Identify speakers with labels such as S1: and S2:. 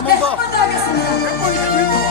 S1: 한 번 더. 네, 한 하겠습니다. 네,